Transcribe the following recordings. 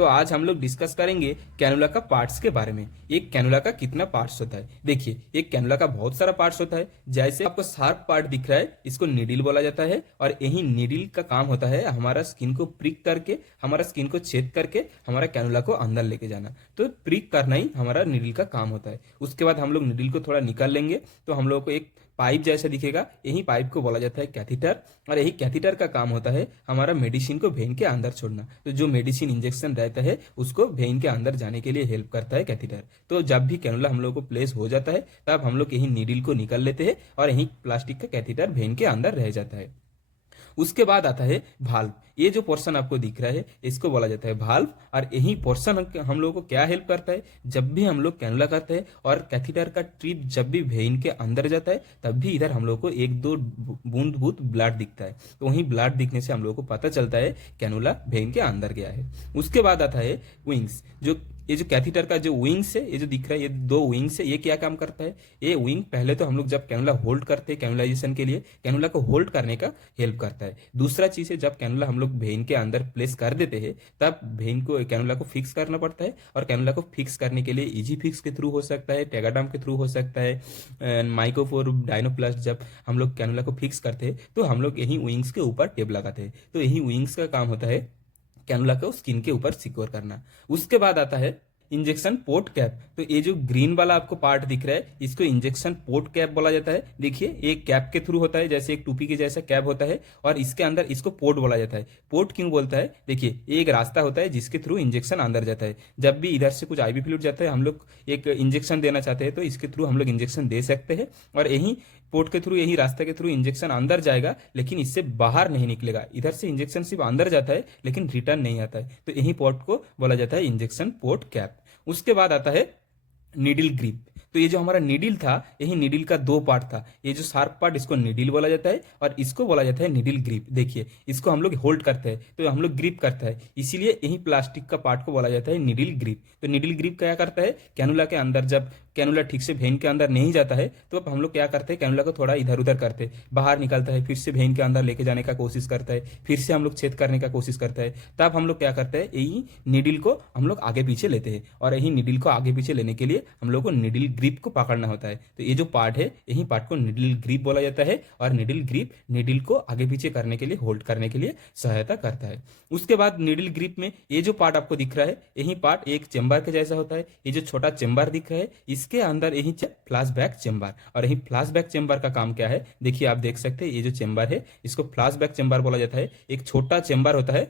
तो आज हम लोग डिस्कस करेंगे कैनुला का पार्ट्स के बारे में। एक कैनुला का कितना पार्ट्स होता है। देखिए, एक कैनुला का बहुत सारा पार्ट्स होता है। जैसे आपको शार्प पार्ट दिख रहा है, इसको नीडल बोला जाता है, और यही नीडल का काम होता है हमारा स्किन को प्रिक करके, हमारा स्किन को छेद करके हमारा कैनुला को अंदर लेके जाना। तो प्रिक करना ही हमारा नीडल का काम होता है। उसके बाद हम लोग नीडल को थोड़ा निकाल लेंगे तो हम लोग को एक पाइप जैसा दिखेगा, यही पाइप को बोला जाता है कैथीटर। और यही कैथीटर का काम होता है हमारा मेडिसिन को वेन के अंदर छोड़ना। तो जो मेडिसिन इंजेक्शन रहता है उसको वेन के अंदर जाने के लिए हेल्प करता है कैथीटर। तो जब भी कैनुला हम लोग को प्लेस हो जाता है तब हम लोग यही नीडल को निकाल लेते हैं और यही प्लास्टिक का कैथीटर वेन के अंदर रह जाता है। उसके बाद आता है भाल्व। ये जो पोर्शन आपको दिख रहा है इसको बोला जाता है भाल्व। और यही पोर्शन हम लोगों को क्या हेल्प करता है, जब भी हम लोग कैनुला करते हैं और कैथीटर का ट्रिप जब भी वेन के अंदर जाता है तब भी इधर हम लोग को एक दो बूंद बूंद ब्लड दिखता है। तो वही ब्लड दिखने से हम लोग को पता चलता है कैनुला वेन के अंदर गया है। उसके बाद आता है विंग्स। ये जो कैथीटर का जो विंग्स है, ये जो दिख रहा है, ये दो विंग्स है, ये क्या काम करता है। ये विंग पहले तो हम लोग जब कैनुला होल्ड करते हैं, कैनुलाइजेशन के लिए कैनुला को होल्ड करने का हेल्प करता है। दूसरा चीज है, जब कैनुला हम लोग वेन के अंदर प्लेस कर देते हैं तब वेन को कैनुला को फिक्स करना पड़ता है। और कैनुला को फिक्स करने के लिए इजी फिक्स के थ्रू हो सकता है, टेगाडाम के थ्रू हो सकता है, माइक्रोफोर डायनोप्लास्ट। जब हम लोग कैनुला को फिक्स करते हैं तो हम लोग यही विंग्स के ऊपर टेप लगाते हैं। तो यही विंग्स का काम होता है कैनुला को स्किन के ऊपर सिक्योर करना। उसके बाद आता है इंजेक्शन पोर्ट कैप। तो ये जो ग्रीन वाला आपको पार्ट दिख रहा है इसको इंजेक्शन पोर्ट कैप बोला जाता है। देखिए, एक कैप के थ्रू होता है, जैसे एक टोपी के जैसा कैप होता है, और इसके अंदर इसको पोर्ट बोला जाता है। पोर्ट क्यों बोलता है, देखिए एक रास्ता होता है जिसके थ्रू इंजेक्शन अंदर जाता है। जब भी इधर से कुछ आईवी फ्लूइड जाता है, हम लोग एक इंजेक्शन देना चाहते हैं तो इसके थ्रू हम लोग इंजेक्शन दे सकते हैं। और यही पोर्ट के थ्रू, यही रास्ते के थ्रू इंजेक्शन अंदर जाएगा, लेकिन इससे बाहर नहीं निकलेगा। इधर से इंजेक्शन सिर्फ अंदर जाता है लेकिन रिटर्न नहीं आता है। तो यही पोर्ट को बोला जाता है इंजेक्शन पोर्ट कैप। उसके बाद आता है नीडल ग्रिप। तो ये जो हमारा नीडल था, यही नीडल का दो पार्ट था। ये जो शार्प पार्ट इसको नीडल बोला जाता है और इसको बोला जाता है नीडल ग्रिप। देखिए, इसको हम लोग होल्ड करते हैं तो हम लोग ग्रिप करता है, इसीलिए यही प्लास्टिक का पार्ट को बोला जाता है नीडल ग्रिप। तो नीडल ग्रिप क्या करता है, कैनुला के अंदर जब कैनुला ठीक से वेन के अंदर नहीं जाता है तो अब हम लोग क्या करते हैं, कैनुला को थोड़ा इधर उधर करते हैं, बाहर निकलता है, फिर से वेन के अंदर लेके जाने का कोशिश करता है, फिर से हम लोग छेद करने का कोशिश करता है। तब हम लोग क्या करते हैं, यही नीडल को हम लोग आगे पीछे लेते हैं। और यही नीडल को आगे पीछे लेने के लिए हम लोग को नीडल ग्रिप को पकड़ना होता है। तो ये जो पार्ट है, यही पार्ट को नीडल ग्रिप बोला जाता है। और नीडल ग्रिप नीडल को आगे पीछे करने के लिए, होल्ड करने के लिए सहायता करता है। उसके बाद नीडल ग्रिप में ये जो पार्ट आपको दिख रहा है, यही पार्ट एक चेम्बर के जैसा होता है। ये जो छोटा चेम्बर दिख रहा है, इसके अंदर यही फ्लैशबैक चेम्बर। और यही फ्लैशबैक चेम्बर का काम क्या है, देखिए आप देख सकते हैं, ये जो चेम्बर है इसको फ्लैशबैक चेम्बर बोला जाता है। एक छोटा चेम्बर होता है।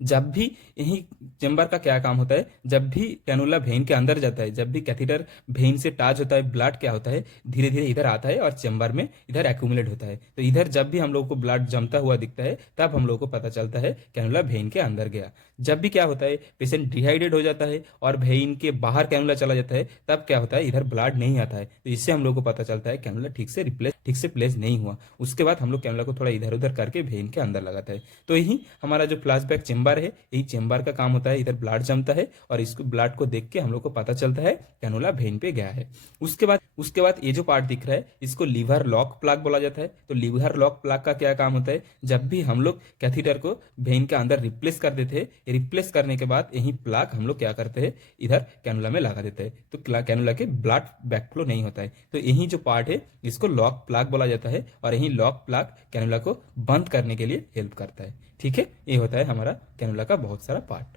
जब भी यही चेम्बर का क्या काम होता है, जब भी कैनुला वेन के अंदर जाता है, जब भी कैथीटर वेन से टच होता है, ब्लड क्या होता है, धीरे धीरे इधर आता है और चेम्बर में इधर एक्यूमुलेट होता है। तो इधर जब भी हम लोग को ब्लड जमता हुआ दिखता है तब हम लोग को पता चलता है कैनुला वेन के अंदर गया। जब भी क्या होता है, पेशेंट डिहाइड्रेट हो जाता है और वेन के बाहर कैनुला चला जाता है, तब क्या होता है, इधर ब्लड नहीं आता है। तो इससे हम लोग को पता चलता है कैनुला ठीक से प्लेस नहीं हुआ। उसके बाद हम लोग कैनुला को थोड़ा इधर उधर करके वेन के अंदर लगाता है। तो यही हमारा जो फ्लैशबैक चेम्बर है, यही चेम्बर का काम होता है। इधर ब्लड जमता है और इसको ब्लड को देख के हम लोग को पता चलता है कैनुला वेन पे गया है। उसके बाद ये जो पार्ट दिख रहा है इसको लीवर लॉक प्लग बोला जाता है। तो लीवर लॉक प्लग का क्या काम होता है, जब भी हम लोग कैथीटर को वेन के अंदर रिप्लेस कर देते हैं, रिप्लेस करने के बाद यही प्लग हम लोग क्या करते हैं, इधर कैनुला में लगा देते हैं। तो कैनुला के ब्लड बैकफ्लो नहीं होता है। तो यही जो पार्ट है इसको लॉक प्लग बोला जाता है। और यही लॉक प्लग कैनुला को बंद करने के लिए हेल्प करता है। ठीक है, ये होता है हमारा कैनुला का बहुत सारा पार्ट।